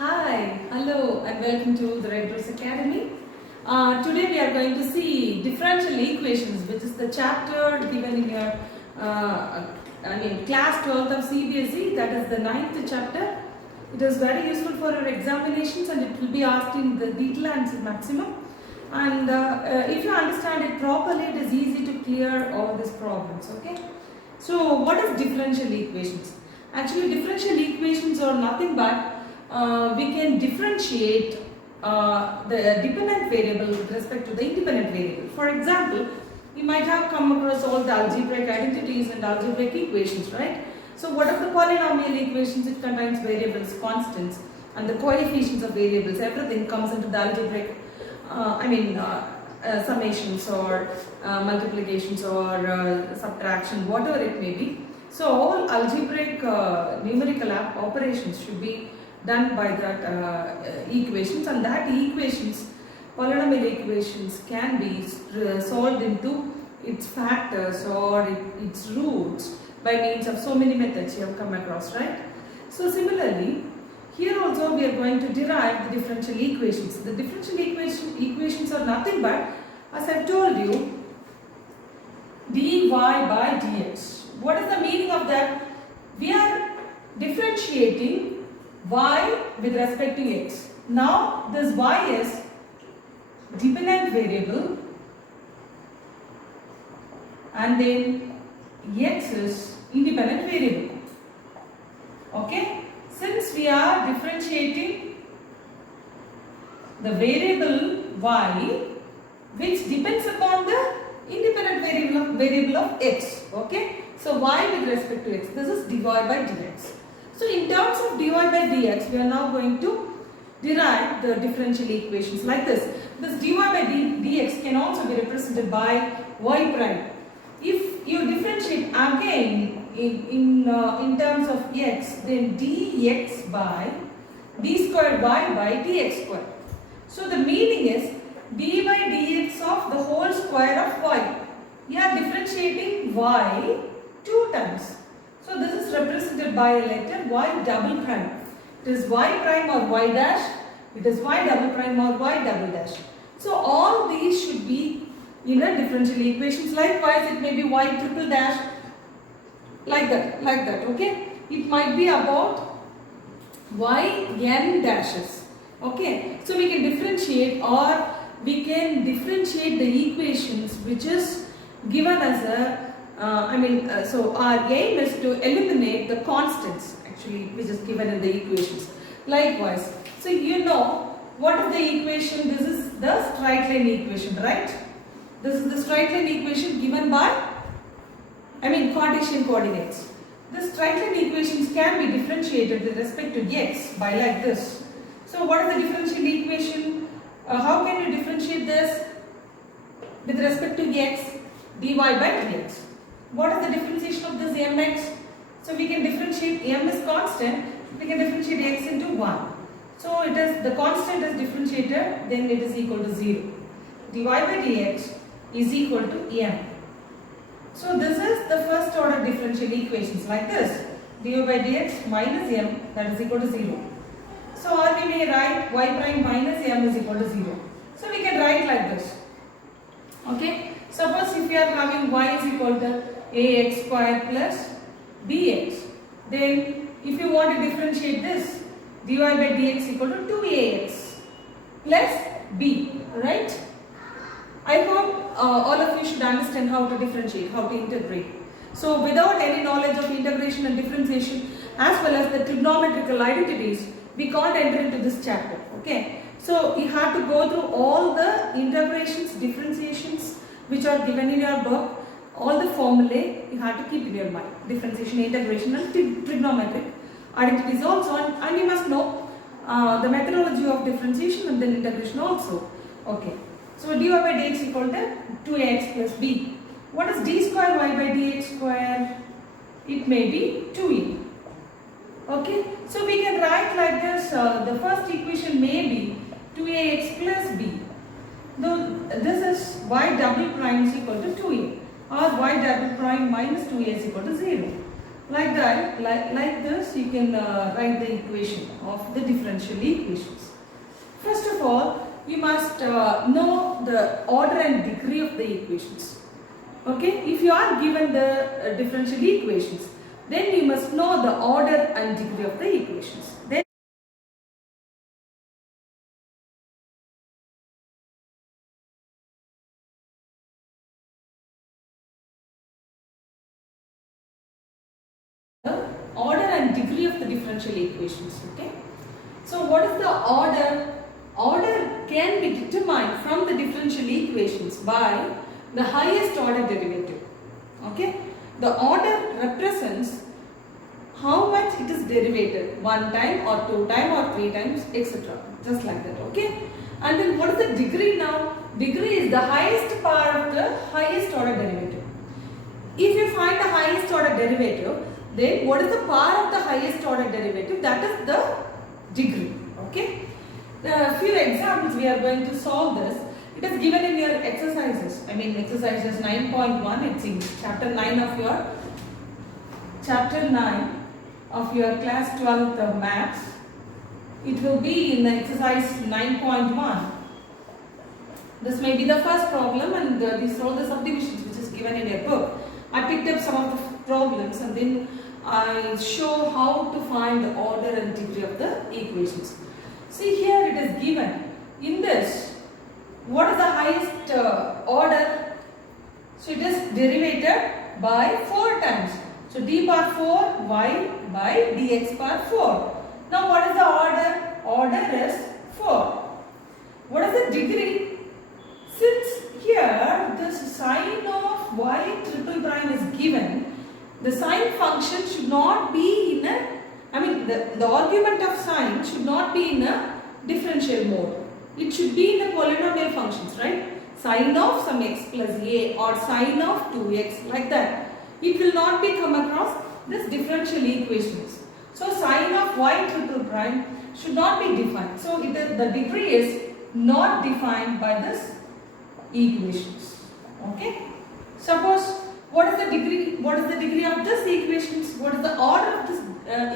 Hi, hello and welcome to the Red Rose Academy. Today we are going to see differential equations, which is the chapter given in your class 12th of CBSE, that is the 9th chapter. It is very useful for your examinations and it will be asked in the detail and maximum. And if you understand it properly, it is easy to clear all these problems, okay? So what is differential equations? Actually, differential equations are nothing but we can differentiate the dependent variable with respect to the independent variable. For example, you might have come across all the algebraic identities and algebraic equations, right? So what are the polynomial equations? It contains variables, constants, and the coefficients of variables. Everything comes into the algebraic, summations or multiplications or subtraction, whatever it may be. So all algebraic numerical operations should be done by that equations, and that polynomial equations can be solved into its factors or its roots by means of so many methods you have come across, right? So similarly, here also we are going to derive the differential equations. The differential equations are nothing but, as I have told you, dy by dx. What is the meaning of that? We are differentiating y with respect to x. Now this y is dependent variable and then x is independent variable. Okay? Since we are differentiating the variable y which depends upon the independent variable of x. Okay? So y with respect to x. This is dy by dx. So in terms of dy by dx, we are now going to derive the differential equations like this. This dy by dx can also be represented by y prime. If you differentiate again in terms of x, then dx by d squared y by dx squared. So the meaning is d by dx of the whole square of y. We are differentiating y two times. So this is represented by a letter y double prime. It is y prime or y dash. It is y double prime or y double dash. So all these should be in a differential equations. Likewise, it may be y triple dash, like that. Okay. It might be about y n dashes. Okay. So we can differentiate the equations which is given as a so our aim is to eliminate the constants actually which is given in the equations. Likewise, so you know what is the equation? This is the straight line equation, right? This is the straight line equation given by Cartesian coordinates. The straight line equations can be differentiated with respect to x by like this. So what is the differential equation? How can you differentiate this with respect to x? dy by dx. What is the differentiation of this mx? So we can differentiate m is constant, we can differentiate x into 1. So it is the constant is differentiated, then it is equal to 0. dy by dx is equal to m. So this is the first order differential equations like this. dy by dx minus m, that is equal to 0. So or we may write y prime minus m is equal to 0. So we can write like this. Okay. Suppose if we are having y is equal to ax square plus bx, then if you want to differentiate this, dy by dx equal to 2ax plus b, right? I hope all of you should understand how to differentiate, how to integrate. So without any knowledge of integration and differentiation as well as the trigonometrical identities, we can't enter into this chapter. Okay? So you have to go through all the integrations, differentiations which are given in your book, all the formulae you have to keep in your mind. Differentiation, integration and trigonometric identities also, and you must know the methodology of differentiation and then integration also. Okay. So dy by dx equal to 2ax plus b. What is d square y by dx square? It may be 2e. Okay. So we can write like this, the first equation may be 2ax plus b. Though this is y double prime is equal to 2a, or y double prime minus 2a is equal to 0. Like that, like this, you can write the equation of the differential equations. First of all, you must know the order and degree of the equations. Okay, if you are given the differential equations, then you must know the order and degree of the equations. Then the order and degree of the differential equations. Okay, so what is the order? Order can be determined from the differential equations by the highest order derivative. Okay, the order represents how much it is derivated, one time or two times or three times, etc. Just like that. Okay, and then what is the degree now? Degree is the highest power of the highest order derivative. If you find the highest order derivative, then what is the power of the highest order derivative? That is the degree. Okay. A few examples we are going to solve this. It is given in your exercises. I mean exercises 9.1. It's in chapter 9 of your class 12th maths. It will be in the exercise 9.1. This may be the first problem, and these are all the subdivisions which is given in your book. I picked up some of the problems and then I show how to find the order and degree of the equations. See, here it is given. In this, what is the highest order? So it is derivated by 4 times. So d power 4 y by dx power 4. Now what is the order? Order is 4. What is the degree? Since here this sine of y triple prime is given, the sine function should not be in a, the argument of sine should not be in a differential mode. It should be in the polynomial functions, right? Sine of some x plus a or sine of 2x, like that. It will not be come across this differential equations. So sine of y triple prime should not be defined. So the degree is not defined by this equations. Okay. Suppose what is the degree? What is the degree of this equations? What is the order of this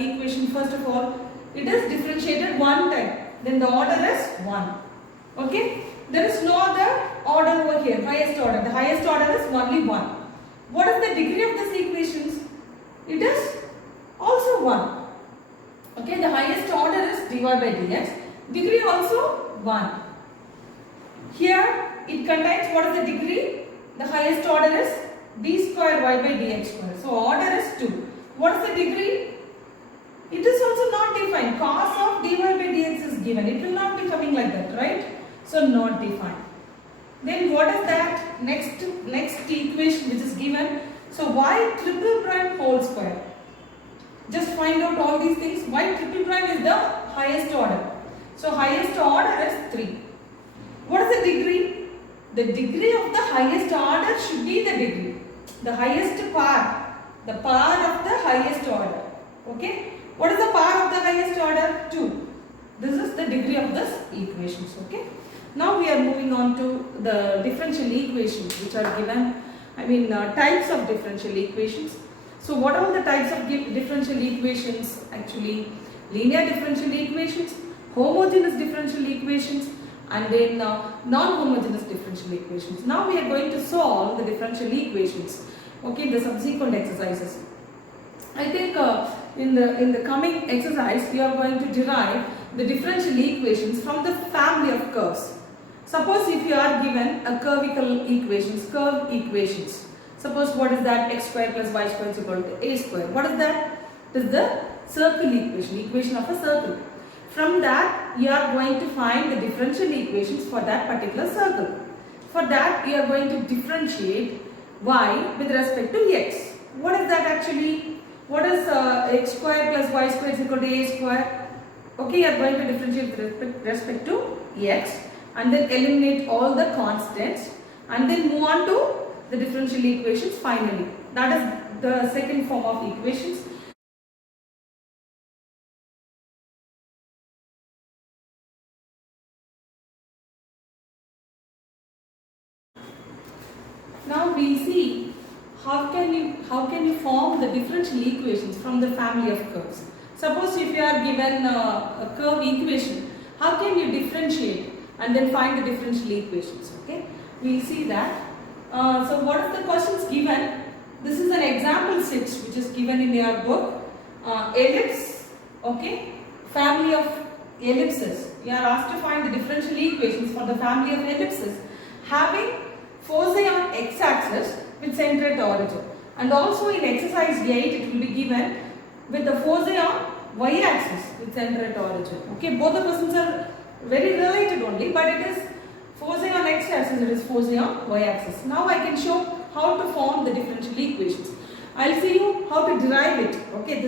equation? First of all, it is differentiated one time. Then the order is 1. Okay. There is no other order over here. Highest order. The highest order is only 1. What is the degree of this equations? It is also 1. Okay. The highest order is dy by dx. Degree also 1. Here it contains what is the degree? The highest order is d square y by dx square. So order is 2. What is the degree? It is also not defined. Cos of dy by dx is given. It will not be coming like that, right? So not defined. Then what is that? Next equation which is given. So y triple prime whole square. Just find out all these things. Y triple prime is the highest order. So highest order is 3. What is the degree? The degree of the highest order should be the degree. The highest power. The power of the highest order. Okay. What is the power of the highest order? 2. This is the degree of this equations. Okay. Now we are moving on to the differential equations which are given. Types of differential equations. So what are the types of differential equations? Actually, linear differential equations, homogeneous differential equations, and then non-homogeneous differential equations. Now we are going to solve the differential equations. Okay, the subsequent exercises. I think in the coming exercise we are going to derive the differential equations from the family of curves. Suppose if you are given a curvical equations, curve equations. Suppose what is that? X square plus y square is equal to a square. What is that? It is the circle equation of a circle. From that you are going to find the differential equations for that particular circle. For that you are going to differentiate y with respect to x. What is that actually? What is x square plus y square is equal to a square? Okay, you are going to differentiate with respect to x and then eliminate all the constants and then move on to the differential equations finally. That is the second form of equations. Now we see how can you form the differential equations from the family of curves? Suppose if you are given a curve equation, how can you differentiate and then find the differential equations? Okay, we will see that. So what are the questions given? This is an example 6 which is given in your book. Ellipse, okay, family of ellipses. You are asked to find the differential equations for the family of ellipses having foci on x-axis with center at origin. And also in exercise 8 it will be given with the foci on y-axis with center at origin. Okay, both the questions are very related only, but it is foci on x-axis, it is foci on y-axis. Now I can show how to form the differential equations. I'll see you how to derive it. Okay.